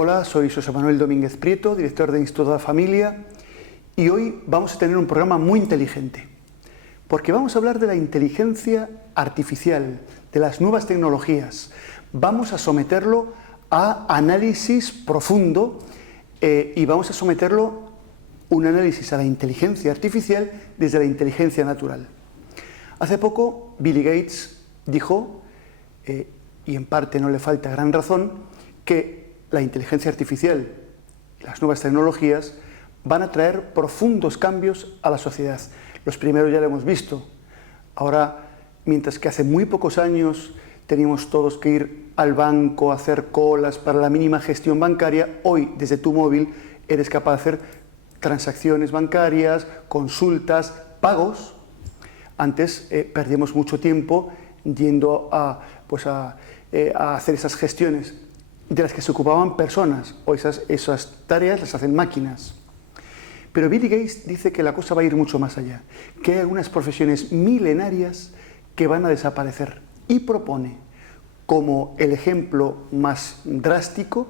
Hola, soy José Manuel Domínguez Prieto, director de Instituto de la Familia, y hoy vamos a tener un programa muy inteligente, porque vamos a hablar de la inteligencia artificial, de las nuevas tecnologías. Vamos a someterlo a análisis profundo y vamos a someterlo un análisis a la inteligencia artificial desde la inteligencia natural. Hace poco Bill Gates dijo, y en parte no le falta gran razón, que la inteligencia artificial y las nuevas tecnologías van a traer profundos cambios a la sociedad. Los primeros ya lo hemos visto. Ahora, mientras que hace muy pocos años teníamos todos que ir al banco a hacer colas para la mínima gestión bancaria, hoy desde tu móvil eres capaz de hacer transacciones bancarias, consultas, pagos. Antes perdíamos mucho tiempo yendo a hacer esas gestiones de las que se ocupaban personas. Hoy esas tareas las hacen máquinas. Pero Bill Gates dice que la cosa va a ir mucho más allá, que hay algunas profesiones milenarias que van a desaparecer, y propone como el ejemplo más drástico,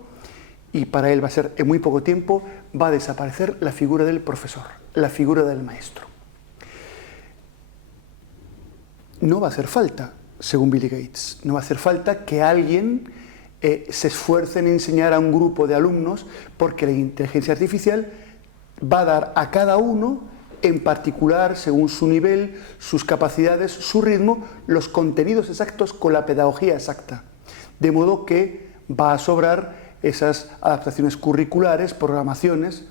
y para él va a ser en muy poco tiempo, va a desaparecer la figura del profesor, la figura del maestro. No va a hacer falta, según Bill Gates, no va a hacer falta que alguien se esfuerce en enseñar a un grupo de alumnos, porque la inteligencia artificial va a dar a cada uno, en particular, según su nivel, sus capacidades, su ritmo, los contenidos exactos con la pedagogía exacta. De modo que va a sobrar esas adaptaciones curriculares, programaciones.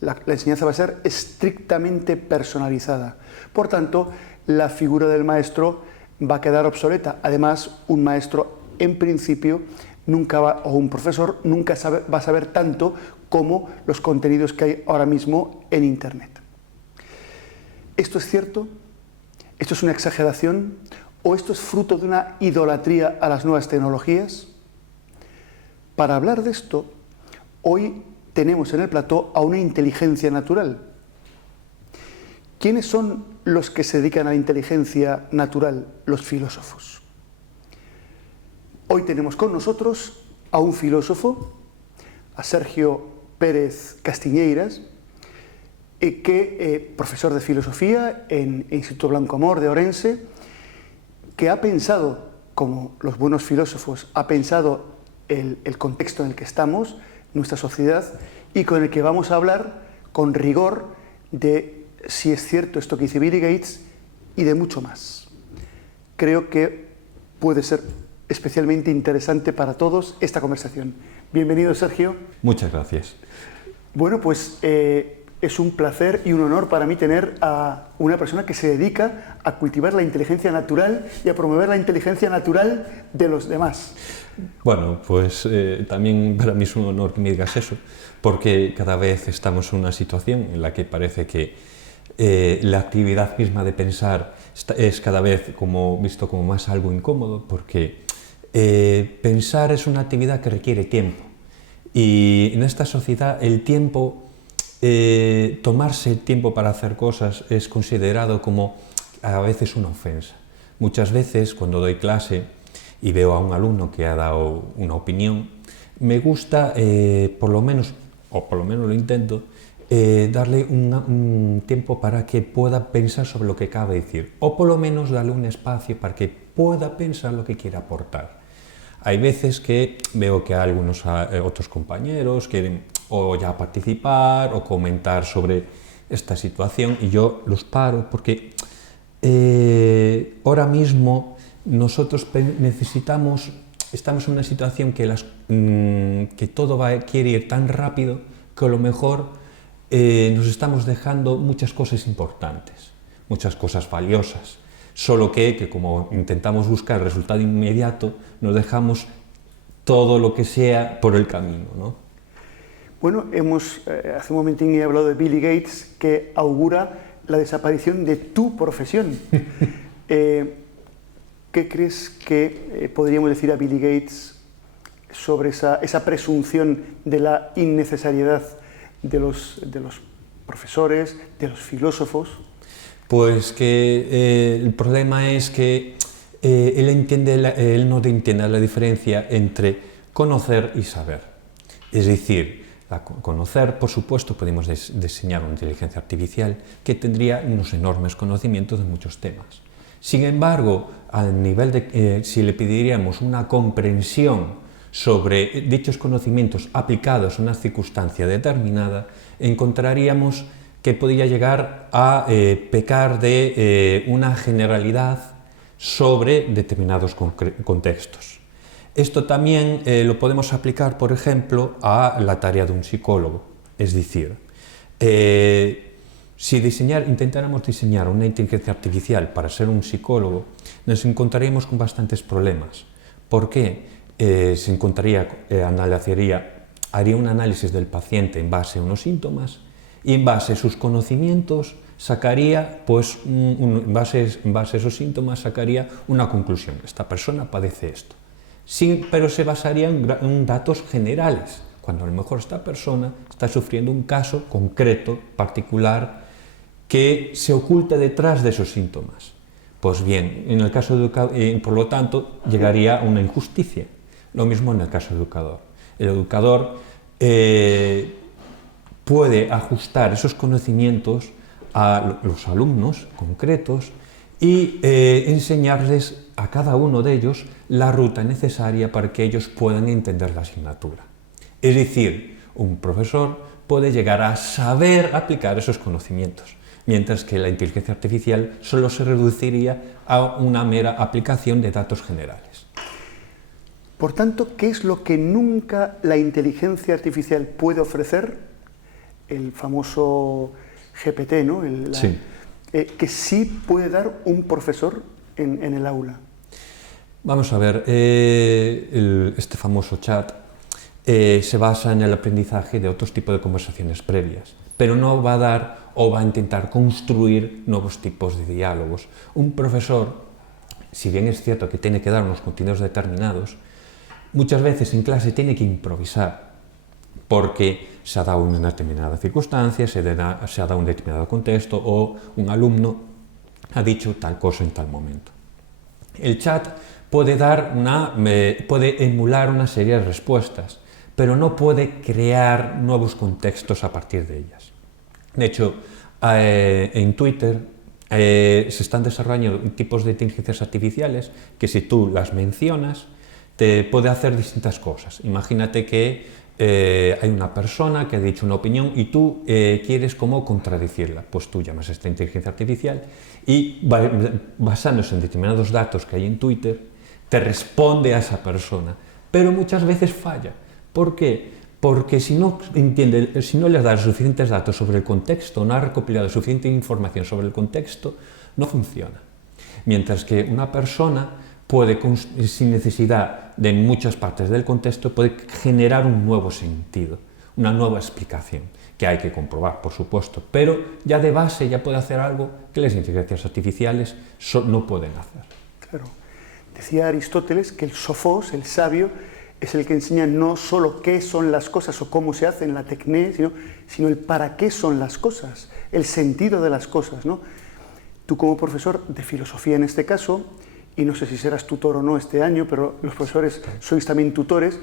La enseñanza va a ser estrictamente personalizada. Por tanto, la figura del maestro va a quedar obsoleta. Además, un maestro, en principio, o un profesor, nunca va a saber tanto como los contenidos que hay ahora mismo en Internet. ¿Esto es cierto? ¿Esto es una exageración? ¿O esto es fruto de una idolatría a las nuevas tecnologías? Para hablar de esto, hoy tenemos en el plató a una inteligencia natural. ¿Quiénes son los que se dedican a la inteligencia natural? Los filósofos. Hoy tenemos con nosotros a un filósofo, a Sergio Pérez Castiñeiras, profesor de filosofía en Instituto Blanco Amor de Orense, que ha pensado, como los buenos filósofos, ha pensado el contexto en el que estamos, nuestra sociedad, y con el que vamos a hablar con rigor de si es cierto esto que dice Bill Gates y de mucho más. Creo que puede ser especialmente interesante para todos esta conversación. Bienvenido, Sergio. Muchas gracias. Bueno, pues es un placer y un honor para mí tener a una persona que se dedica a cultivar la inteligencia natural y a promover la inteligencia natural de los demás. Bueno, pues también para mí es un honor que me digas eso, porque cada vez estamos en una situación en la que parece que la actividad misma de pensar es cada vez visto como más algo incómodo, porque pensar es una actividad que requiere tiempo, y en esta sociedad el tiempo, tomarse el tiempo para hacer cosas es considerado como a veces una ofensa. Muchas veces cuando doy clase y veo a un alumno que ha dado una opinión, me gusta por lo menos lo intento, darle un tiempo para que pueda pensar sobre lo que acaba de decir, o por lo menos darle un espacio para que pueda pensar lo que quiere aportar. Hay veces que veo que otros compañeros quieren o ya participar o comentar sobre esta situación, y yo los paro porque ahora mismo nosotros estamos en una situación que todo quiere ir tan rápido que a lo mejor nos estamos dejando muchas cosas importantes, muchas cosas valiosas. Solo que como intentamos buscar el resultado inmediato, nos dejamos todo lo que sea por el camino, ¿no? Bueno, hace un momentín he hablado de Bill Gates, que augura la desaparición de tu profesión. ¿Qué crees que podríamos decir a Bill Gates sobre esa presunción de la innecesariedad de los profesores, de los filósofos? Pues que el problema es que él no entiende la diferencia entre conocer y saber. Es decir, conocer, por supuesto, podemos diseñar una inteligencia artificial que tendría unos enormes conocimientos de muchos temas. Sin embargo, al nivel de, si le pediríamos una comprensión sobre dichos conocimientos aplicados a una circunstancia determinada, encontraríamos que podría llegar a pecar de una generalidad sobre determinados contextos. Esto también lo podemos aplicar, por ejemplo, a la tarea de un psicólogo. Es decir, si intentáramos diseñar una inteligencia artificial para ser un psicólogo, nos encontraríamos con bastantes problemas. ¿Por qué? Haría un análisis del paciente en base a unos síntomas y en base a sus conocimientos sacaría, pues, en base a esos síntomas sacaría una conclusión. Esta persona padece esto. Sí, pero se basaría en datos generales, cuando a lo mejor esta persona está sufriendo un caso concreto, particular, que se oculta detrás de esos síntomas. Pues bien, en el caso por lo tanto, llegaría a una injusticia. Lo mismo en el caso educador. El educador puede ajustar esos conocimientos a los alumnos concretos y enseñarles a cada uno de ellos la ruta necesaria para que ellos puedan entender la asignatura. Es decir, un profesor puede llegar a saber aplicar esos conocimientos, mientras que la inteligencia artificial solo se reduciría a una mera aplicación de datos generales. Por tanto, ¿qué es lo que nunca la inteligencia artificial puede ofrecer? El famoso GPT, ¿no? Sí. Que sí puede dar un profesor en el aula. Vamos a ver, este famoso chat se basa en el aprendizaje de otros tipos de conversaciones previas, pero no va a dar o va a intentar construir nuevos tipos de diálogos. Un profesor, si bien es cierto que tiene que dar unos contenidos determinados, muchas veces en clase tiene que improvisar, porque se ha dado una determinada circunstancia, se ha dado un determinado contexto o un alumno ha dicho tal cosa en tal momento. El chat puede emular una serie de respuestas, pero no puede crear nuevos contextos a partir de ellas. De hecho, en Twitter se están desarrollando tipos de inteligencias artificiales que, si tú las mencionas, te puede hacer distintas cosas. Imagínate que hay una persona que ha dicho una opinión y tú quieres como contradecirla. Pues tú llamas a esta inteligencia artificial y, basándose en determinados datos que hay en Twitter, te responde a esa persona. Pero muchas veces falla. ¿Por qué? Porque si no les das suficientes datos sobre el contexto, no has recopilado suficiente información sobre el contexto, no funciona. Mientras que una persona puede, sin necesidad de muchas partes del contexto, puede generar un nuevo sentido, una nueva explicación, que hay que comprobar, por supuesto, pero ya de base ya puede hacer algo que las inteligencias artificiales no pueden hacer. Claro. Decía Aristóteles que el sofos, el sabio, es el que enseña no solo qué son las cosas o cómo se hacen, la tecné, sino el para qué son las cosas, el sentido de las cosas, ¿no? Tú, como profesor de filosofía en este caso, y no sé si serás tutor o no este año, pero los profesores sois también tutores,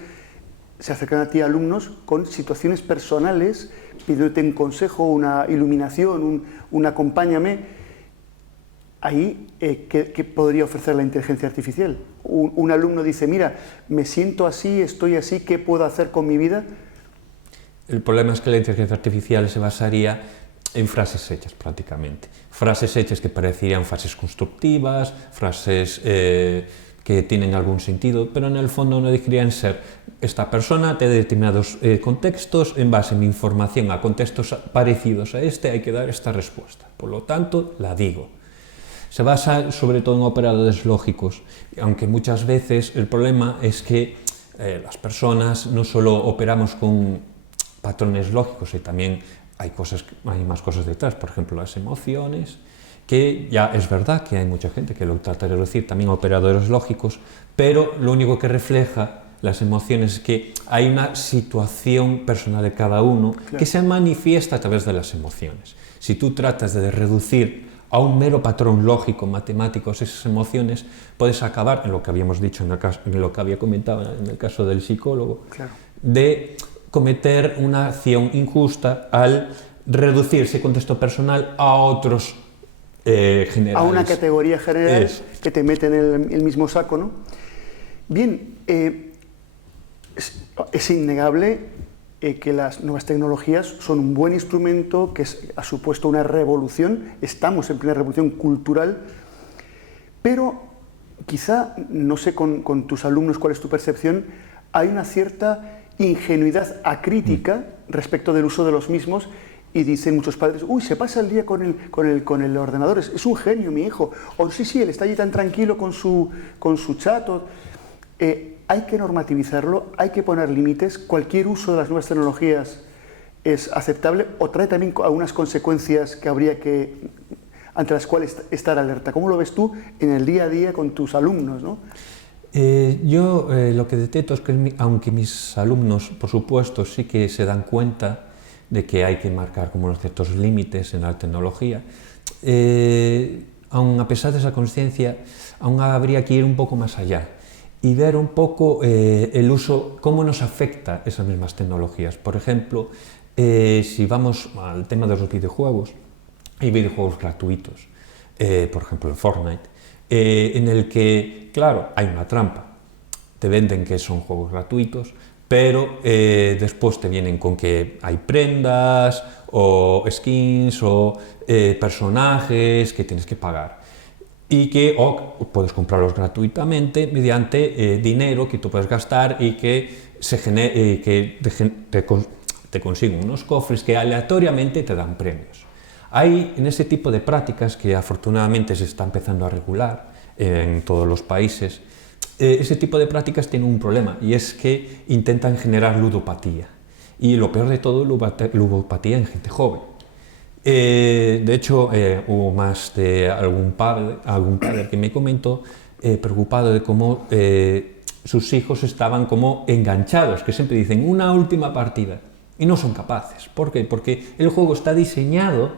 se acercan a ti alumnos con situaciones personales, pidiéndote un consejo, una iluminación, un acompáñame. Ahí, ¿qué podría ofrecer la inteligencia artificial? Un alumno dice, mira, me siento así, estoy así, ¿qué puedo hacer con mi vida? El problema es que la inteligencia artificial se basaría en frases hechas, prácticamente. Frases hechas que parecerían frases constructivas, frases que tienen algún sentido, pero en el fondo no deberían ser. Esta persona tiene determinados contextos, en base a mi información a contextos parecidos a este, hay que dar esta respuesta. Por lo tanto, la digo. Se basa sobre todo en operadores lógicos, aunque muchas veces el problema es que las personas no solo operamos con patrones lógicos, y también hay más cosas detrás, por ejemplo las emociones, que ya es verdad que hay mucha gente que lo trata de reducir también a operadores lógicos, pero lo único que refleja las emociones es que hay una situación personal de cada uno, claro, que se manifiesta a través de las emociones. Si tú tratas de reducir a un mero patrón lógico, matemático, esas emociones, puedes acabar, en lo que habíamos dicho, en lo que había comentado en el caso del psicólogo, claro, de cometer una acción injusta al reducir ese contexto personal a otros generales. A una categoría general que te mete en el mismo saco, ¿no? Bien, es innegable que las nuevas tecnologías son un buen instrumento que ha supuesto una revolución, estamos en plena revolución cultural, pero quizá, no sé con tus alumnos cuál es tu percepción, hay una cierta ingenuidad acrítica respecto del uso de los mismos y dicen muchos padres, uy, se pasa el día con el ordenador, es un genio mi hijo, o sí, él está allí tan tranquilo con su chat. Hay que normativizarlo, hay que poner límites, cualquier uso de las nuevas tecnologías es aceptable o trae también algunas consecuencias que habría que, ante las cuales estar alerta. ¿Cómo lo ves tú en el día a día con tus alumnos, ¿no? Yo lo que detecto es que aunque mis alumnos, por supuesto, sí que se dan cuenta de que hay que marcar como unos ciertos límites en la tecnología, aun a pesar de esa conciencia, aún habría que ir un poco más allá y ver un poco el uso, cómo nos afecta esas mismas tecnologías. Por ejemplo, si vamos al tema de los videojuegos, hay videojuegos gratuitos, por ejemplo el Fortnite, en el que, claro, hay una trampa. Te venden que son juegos gratuitos, pero después te vienen con que hay prendas, o skins, o personajes que tienes que pagar. Y que puedes comprarlos gratuitamente mediante dinero que tú puedes gastar y que, te consiguen unos cofres que aleatoriamente te dan premios. Hay en ese tipo de prácticas que afortunadamente se está empezando a regular en todos los países, ese tipo de prácticas tienen un problema y es que intentan generar ludopatía. Y lo peor de todo, ludopatía en gente joven. De hecho, hubo más de algún padre que me comentó preocupado de cómo sus hijos estaban como enganchados, que siempre dicen una última partida y no son capaces. ¿Por qué? Porque el juego está diseñado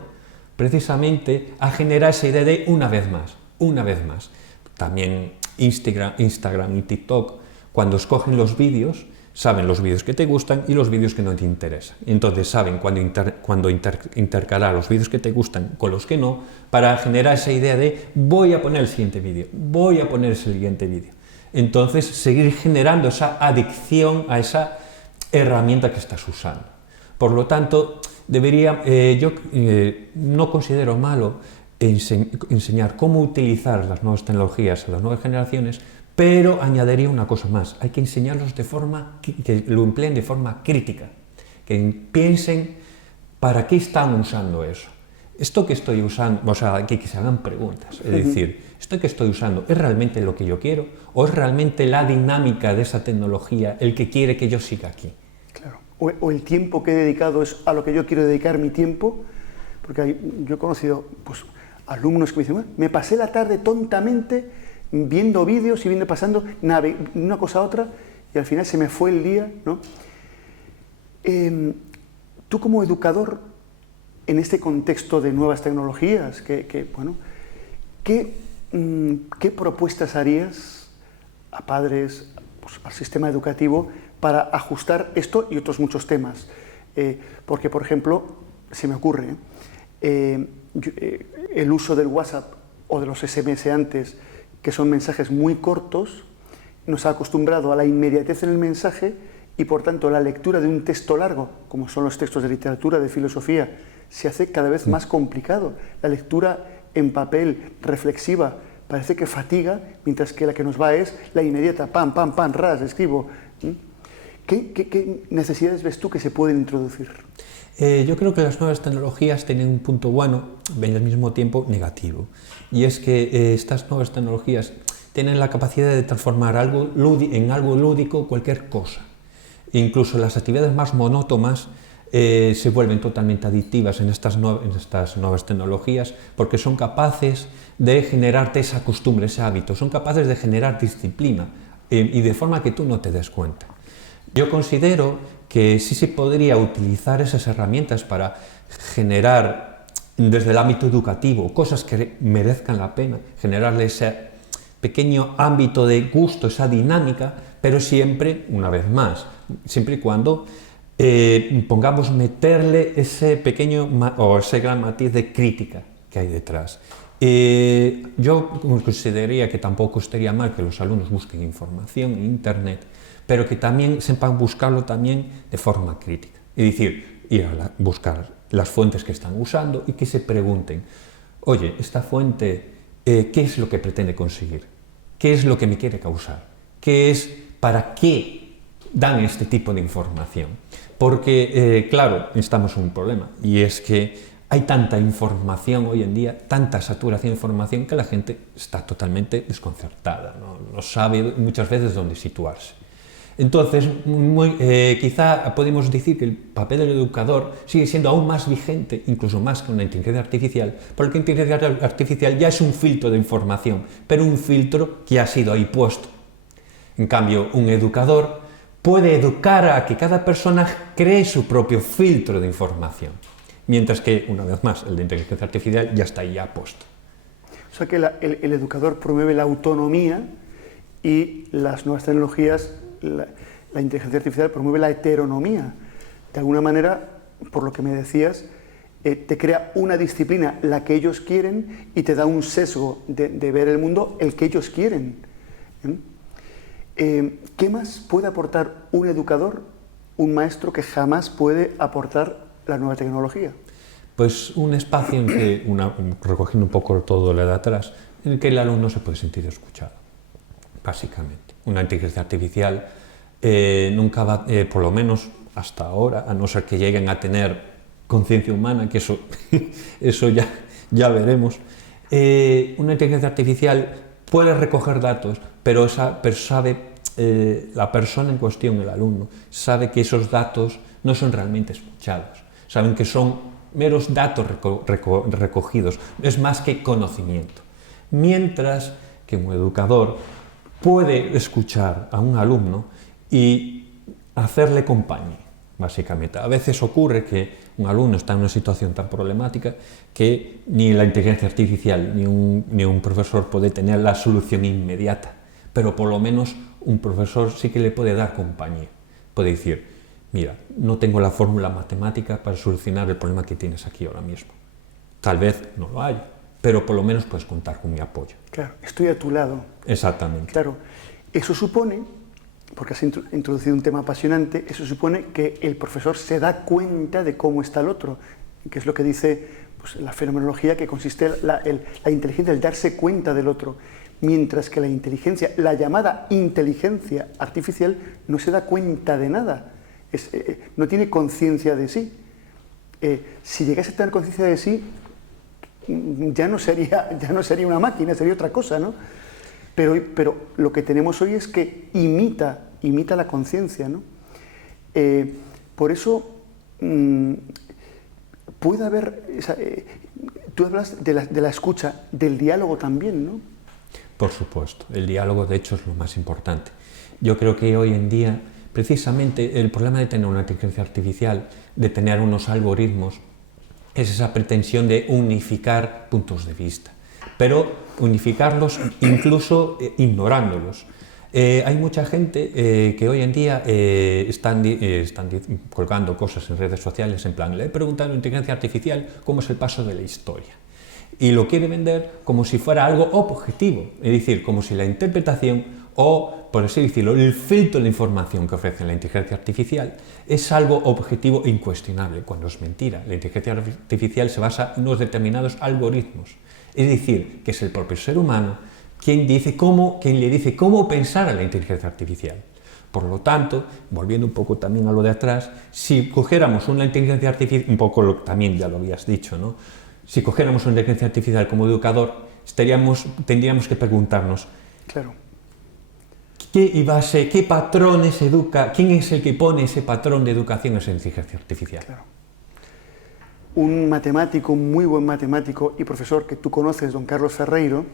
precisamente a generar esa idea de una vez más. También Instagram y TikTok, cuando escogen los vídeos, saben los vídeos que te gustan y los vídeos que no te interesan. Entonces saben cuándo intercalar los vídeos que te gustan con los que no, para generar esa idea de voy a poner el siguiente vídeo. Entonces seguir generando esa adicción a esa herramienta que estás usando. Por lo tanto, yo no considero malo enseñar cómo utilizar las nuevas tecnologías a las nuevas generaciones, pero añadiría una cosa más, hay que enseñarlos que lo empleen de forma crítica, que piensen para qué están usando eso. Esto que estoy usando, o sea, que se hagan preguntas, es decir, ¿esto que estoy usando es realmente lo que yo quiero o es realmente la dinámica de esa tecnología el que quiere que yo siga aquí? Claro, o el tiempo que he dedicado es a lo que yo quiero dedicar mi tiempo, porque yo he conocido alumnos que me dicen, me pasé la tarde tontamente viendo vídeos y pasando una cosa a otra y al final se me fue el día, ¿no? Tú como educador, en este contexto de nuevas tecnologías, ¿qué propuestas harías a padres, al sistema educativo, para ajustar esto y otros muchos temas? Porque, por ejemplo, se me ocurre, el uso del WhatsApp o de los SMS antes, que son mensajes muy cortos, nos ha acostumbrado a la inmediatez en el mensaje y, por tanto, la lectura de un texto largo, como son los textos de literatura, de filosofía, se hace cada vez más complicado. La lectura en papel, reflexiva, parece que fatiga, mientras que la que nos va es la inmediata, pam, ras, escribo. ¿Qué necesidades ves tú que se pueden introducir? Yo creo que las nuevas tecnologías tienen un punto bueno y al mismo tiempo negativo. Y es que estas nuevas tecnologías tienen la capacidad de transformar en algo lúdico cualquier cosa. Incluso las actividades más monótonas se vuelven totalmente adictivas en estas nuevas tecnologías porque son capaces de generarte esa costumbre, ese hábito, son capaces de generar disciplina y de forma que tú no te des cuenta. Yo considero que sí se podría utilizar esas herramientas para generar desde el ámbito educativo cosas que merezcan la pena, generarle ese pequeño ámbito de gusto, esa dinámica, pero siempre, una vez más, siempre y cuando pongamos meterle ese pequeño o ese gran matiz de crítica que hay detrás. Yo consideraría que tampoco estaría mal que los alumnos busquen información en Internet, pero que también sepan buscarlo también de forma crítica. Es decir, ir a buscar las fuentes que están usando y que se pregunten, oye, esta fuente, ¿qué es lo que pretende conseguir? ¿Qué es lo que me quiere causar? ¿Para qué dan este tipo de información? Porque, claro, estamos en un problema, y es que hay tanta información hoy en día, tanta saturación de información, que la gente está totalmente desconcertada, no sabe muchas veces dónde situarse. Entonces, quizá podemos decir que el papel del educador sigue siendo aún más vigente, incluso más que una inteligencia artificial, porque la inteligencia artificial ya es un filtro de información, pero un filtro que ha sido ahí puesto. En cambio, un educador puede educar a que cada persona cree su propio filtro de información, mientras que, una vez más, el de inteligencia artificial ya está ahí ya puesto. O sea que el educador promueve la autonomía y las nuevas tecnologías, la inteligencia artificial promueve la heteronomía. De alguna manera, por lo que me decías, te crea una disciplina, la que ellos quieren, y te da un sesgo de ver el mundo, el que ellos quieren. ¿Qué más puede aportar un educador, un maestro, que jamás puede aportar la nueva tecnología? Pues un espacio en que, recogiendo un poco todo lo de atrás, en el que el alumno se puede sentir escuchado, básicamente. Una inteligencia artificial nunca va, por lo menos hasta ahora, a no ser que lleguen a tener conciencia humana, que eso ya veremos, una inteligencia artificial puede recoger datos, pero sabe, la persona en cuestión, el alumno, sabe que esos datos no son realmente escuchados, saben que son meros datos recogidos, es más que conocimiento. Mientras que un educador puede escuchar a un alumno y hacerle compañía, básicamente. A veces ocurre que un alumno está en una situación tan problemática que ni la inteligencia artificial ni un profesor puede tener la solución inmediata, pero por lo menos un profesor sí que le puede dar compañía. Puede decir, mira, no tengo la fórmula matemática para solucionar el problema que tienes aquí ahora mismo. Tal vez no lo hay, pero por lo menos puedes contar con mi apoyo. Claro, estoy a tu lado. Exactamente. Claro, eso supone, porque has introducido un tema apasionante, eso supone que el profesor se da cuenta de cómo está el otro, que es lo que dice pues, la fenomenología, que consiste la inteligencia, el darse cuenta del otro, mientras que la inteligencia, la llamada inteligencia artificial, no se da cuenta de nada, no tiene conciencia de sí. Si llegase a tener conciencia de sí, ya no sería una máquina, sería otra cosa, ¿no? Pero lo que tenemos hoy es que imita la conciencia, ¿no? Por eso puede haber, tú hablas de la escucha, del diálogo también, ¿no? Por supuesto, el diálogo de hecho es lo más importante. Yo creo que hoy en día, precisamente, el problema de tener una inteligencia artificial, de tener unos algoritmos, es esa pretensión de unificar puntos de vista, pero unificarlos incluso ignorándolos. Hay mucha gente que hoy en día están colgando cosas en redes sociales en plan, le he preguntado a la inteligencia artificial cómo es el paso de la historia. Y lo quiere vender como si fuera algo objetivo, es decir, como si la interpretación o, por así decirlo, el filtro de información que ofrece la inteligencia artificial es algo objetivo e incuestionable, cuando es mentira. La inteligencia artificial se basa en unos determinados algoritmos, es decir, que es el propio ser humano quien le dice cómo pensar a la inteligencia artificial. Por lo tanto, volviendo un poco también a lo de atrás, si cogiéramos una inteligencia artificial, un poco también ya lo habías dicho, ¿no? Si cogiéramos una inteligencia artificial como educador, tendríamos que preguntarnos, claro, ¿qué patrones educa? ¿Quién es el que pone ese patrón de educación en esa inteligencia artificial? Claro. Un matemático, un muy buen matemático y profesor que tú conoces, don Carlos Ferreiro,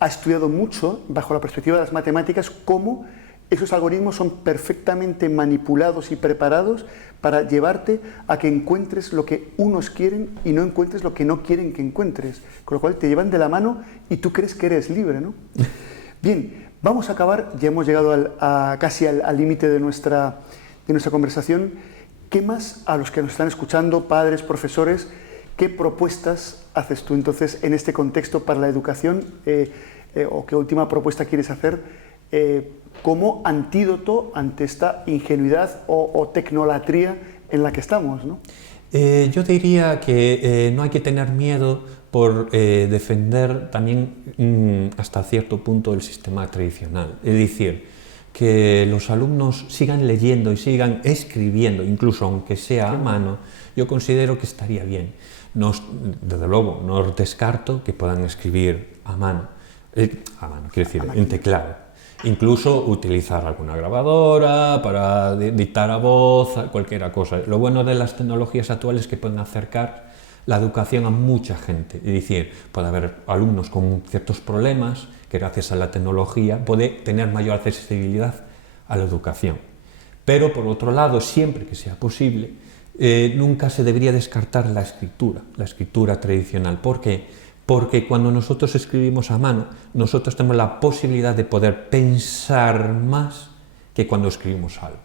ha estudiado mucho, bajo la perspectiva de las matemáticas, cómo esos algoritmos son perfectamente manipulados y preparados para llevarte a que encuentres lo que unos quieren y no encuentres lo que no quieren que encuentres. Con lo cual te llevan de la mano y tú crees que eres libre, ¿no? Bien, vamos a acabar, ya hemos llegado casi al límite de nuestra conversación. ¿Qué más a los que nos están escuchando, padres, profesores, qué propuestas haces tú entonces en este contexto para la educación o qué última propuesta quieres hacer como antídoto ante esta ingenuidad o tecnolatría en la que estamos, ¿no? Yo diría que no hay que tener miedo por defender también hasta cierto punto el sistema tradicional. Es decir, que los alumnos sigan leyendo y sigan escribiendo, incluso aunque sea a mano, yo considero que estaría bien. Desde luego, no descarto que puedan escribir a mano, quiero decir, en teclado. Incluso utilizar alguna grabadora para dictar a voz, cualquier cosa. Lo bueno de las tecnologías actuales es que pueden acercar la educación a mucha gente. Es decir, puede haber alumnos con ciertos problemas que gracias a la tecnología puede tener mayor accesibilidad a la educación. Pero por otro lado, siempre que sea posible, nunca se debería descartar la escritura tradicional. ¿Por qué? Porque cuando nosotros escribimos a mano, nosotros tenemos la posibilidad de poder pensar más que cuando escribimos algo.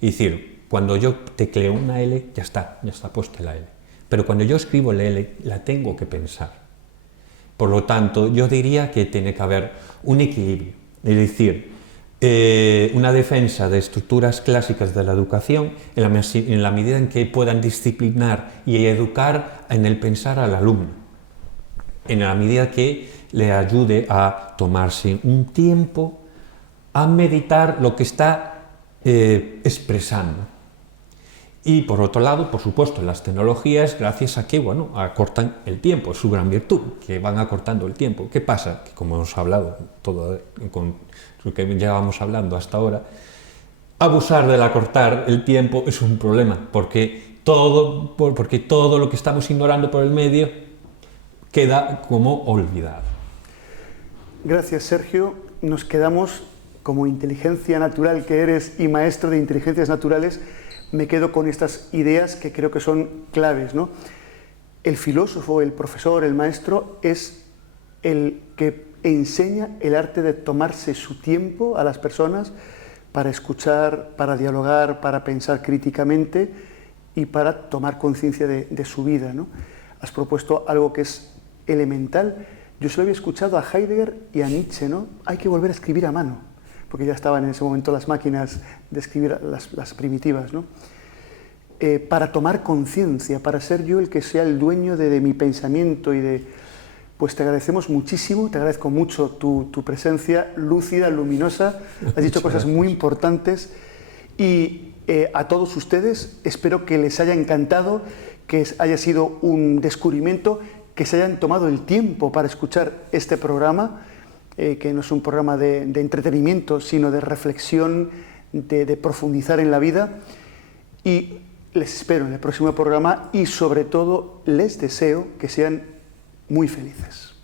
Es decir, cuando yo tecleo una L, ya está puesta la L. Pero cuando yo escribo la L, la tengo que pensar. Por lo tanto, yo diría que tiene que haber un equilibrio. Es decir, una defensa de estructuras clásicas de la educación en la medida en que puedan disciplinar y educar en el pensar al alumno, en la medida que le ayude a tomarse un tiempo, a meditar lo que está expresando. Y por otro lado, por supuesto, las tecnologías, gracias a que, acortan el tiempo, es su gran virtud, que van acortando el tiempo. ¿Qué pasa? Que como hemos hablado, todo con lo que llevamos hablando hasta ahora, abusar del acortar el tiempo es un problema, porque todo lo que estamos ignorando por el medio queda como olvidado. Gracias, Sergio. Nos quedamos, como inteligencia natural que eres y maestro de inteligencias naturales, me quedo con estas ideas que creo que son claves, ¿no? El filósofo, el profesor, el maestro es el que enseña el arte de tomarse su tiempo a las personas para escuchar, para dialogar, para pensar críticamente y para tomar conciencia de su vida, ¿no? Has propuesto algo que es elemental. Yo solo había escuchado a Heidegger y a Nietzsche, ¿no? Hay que volver a escribir a mano, porque ya estaban en ese momento las máquinas de escribir, las primitivas, ¿no? Para tomar conciencia, para ser yo el que sea el dueño de mi pensamiento y de... Pues te agradecemos muchísimo, te agradezco mucho tu presencia lúcida, luminosa, has dicho cosas muy importantes y a todos ustedes espero que les haya encantado, que haya sido un descubrimiento, que se hayan tomado el tiempo para escuchar este programa, que no es un programa de entretenimiento, sino de reflexión, de profundizar en la vida. Y les espero en el próximo programa y sobre todo les deseo que sean muy felices.